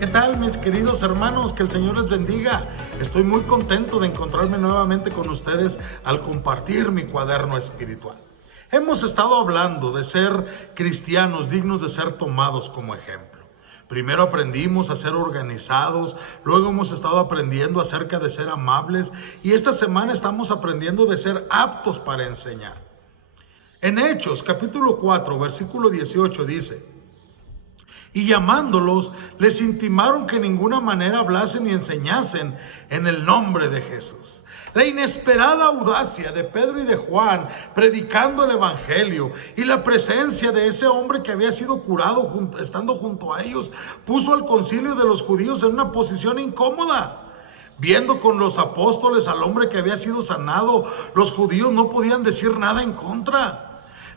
¿Qué tal, mis queridos hermanos? Que el Señor les bendiga. Estoy muy contento de encontrarme nuevamente con ustedes al compartir mi cuaderno espiritual. Hemos estado hablando de ser cristianos dignos de ser tomados como ejemplo. Primero aprendimos a ser organizados, luego hemos estado aprendiendo acerca de ser amables y esta semana estamos aprendiendo de ser aptos para enseñar. En Hechos, capítulo 4, versículo 18 dice: y llamándolos, les intimaron que en ninguna manera hablasen ni enseñasen en el nombre de Jesús. La inesperada audacia de Pedro y de Juan predicando el evangelio y la presencia de ese hombre que había sido curado estando junto a ellos puso al concilio de los judíos en una posición incómoda. Viendo con los apóstoles al hombre que había sido sanado, los judíos no podían decir nada en contra.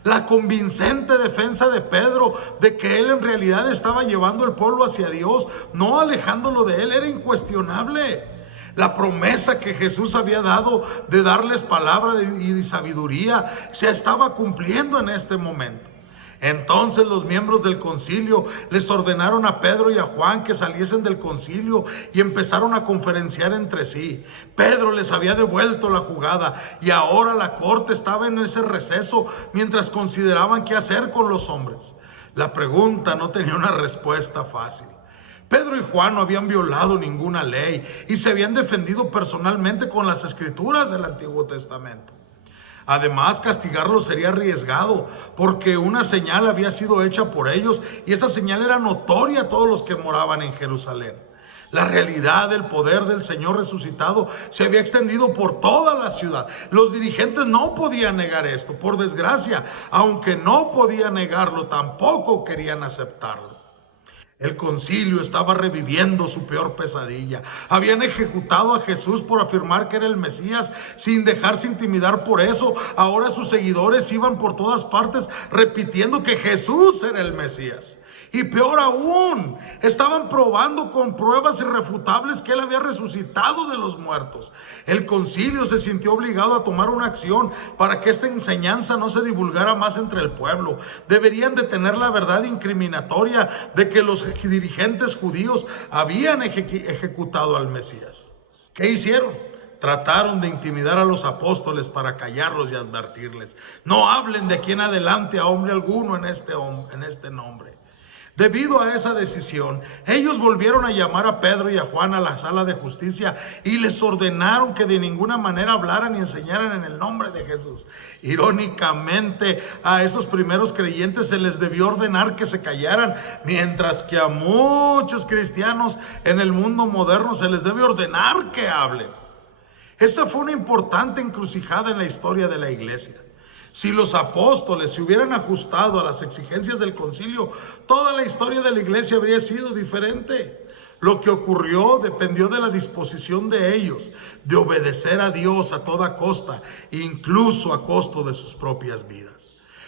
La convincente defensa de Pedro de que él en realidad estaba llevando el pueblo hacia Dios, no alejándolo de él, era incuestionable. La promesa que Jesús había dado de darles palabra y sabiduría se estaba cumpliendo en este momento. Entonces los miembros del concilio les ordenaron a Pedro y a Juan que saliesen del concilio y empezaron a conferenciar entre sí. Pedro les había devuelto la jugada y ahora la corte estaba en ese receso mientras consideraban qué hacer con los hombres. La pregunta no tenía una respuesta fácil. Pedro y Juan no habían violado ninguna ley y se habían defendido personalmente con las escrituras del Antiguo Testamento. Además, castigarlos sería arriesgado porque una señal había sido hecha por ellos y esa señal era notoria a todos los que moraban en Jerusalén. La realidad del poder del Señor resucitado se había extendido por toda la ciudad. Los dirigentes no podían negar esto. Por desgracia, aunque no podían negarlo, tampoco querían aceptarlo. El concilio estaba reviviendo su peor pesadilla. Habían ejecutado a Jesús por afirmar que era el Mesías sin dejarse intimidar por eso. Ahora sus seguidores iban por todas partes repitiendo que Jesús era el Mesías. Y peor aún, estaban probando con pruebas irrefutables que él había resucitado de los muertos. El concilio se sintió obligado a tomar una acción para que esta enseñanza no se divulgara más entre el pueblo. Deberían detener la verdad incriminatoria de que los dirigentes judíos habían ejecutado al Mesías. ¿Qué hicieron? Trataron de intimidar a los apóstoles para callarlos y advertirles: no hablen de aquí en adelante a hombre alguno en este nombre. Debido a esa decisión, ellos volvieron a llamar a Pedro y a Juan a la sala de justicia y les ordenaron que de ninguna manera hablaran y enseñaran en el nombre de Jesús. Irónicamente, a esos primeros creyentes se les debió ordenar que se callaran, mientras que a muchos cristianos en el mundo moderno se les debe ordenar que hablen. Esa fue una importante encrucijada en la historia de la iglesia. Si los apóstoles se hubieran ajustado a las exigencias del concilio, toda la historia de la iglesia habría sido diferente. Lo que ocurrió dependió de la disposición de ellos, de obedecer a Dios a toda costa, incluso a costo de sus propias vidas.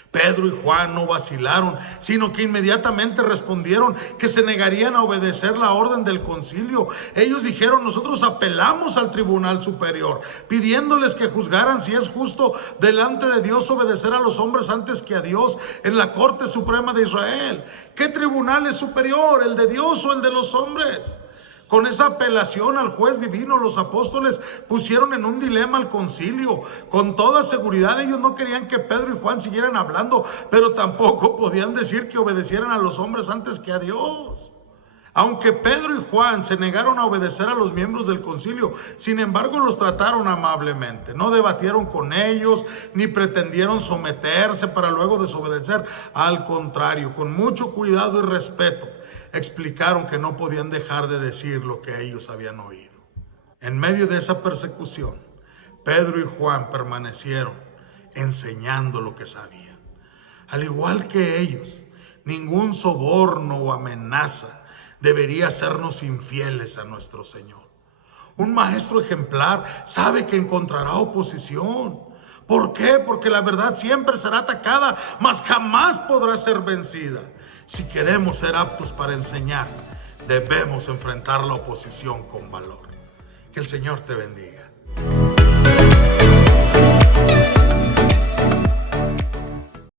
Pedro y Juan no vacilaron, sino que inmediatamente respondieron que se negarían a obedecer la orden del concilio. Ellos dijeron: nosotros apelamos al tribunal superior, pidiéndoles que juzgaran si es justo delante de Dios obedecer a los hombres antes que a Dios en la Corte Suprema de Israel. ¿Qué tribunal es superior, el de Dios o el de los hombres? Con esa apelación al juez divino, los apóstoles pusieron en un dilema al concilio. Con toda seguridad ellos no querían que Pedro y Juan siguieran hablando, pero tampoco podían decir que obedecieran a los hombres antes que a Dios. Aunque Pedro y Juan se negaron a obedecer a los miembros del concilio, sin embargo los trataron amablemente. No debatieron con ellos, ni pretendieron someterse para luego desobedecer. Al contrario, con mucho cuidado y respeto, explicaron que no podían dejar de decir lo que ellos habían oído. En medio de esa persecución, Pedro y Juan permanecieron enseñando lo que sabían. Al igual que ellos, ningún soborno o amenaza debería hacernos infieles a nuestro Señor. Un maestro ejemplar sabe que encontrará oposición. ¿Por qué? Porque la verdad siempre será atacada, mas jamás podrá ser vencida. Si queremos ser aptos para enseñar, debemos enfrentar la oposición con valor. Que el Señor te bendiga.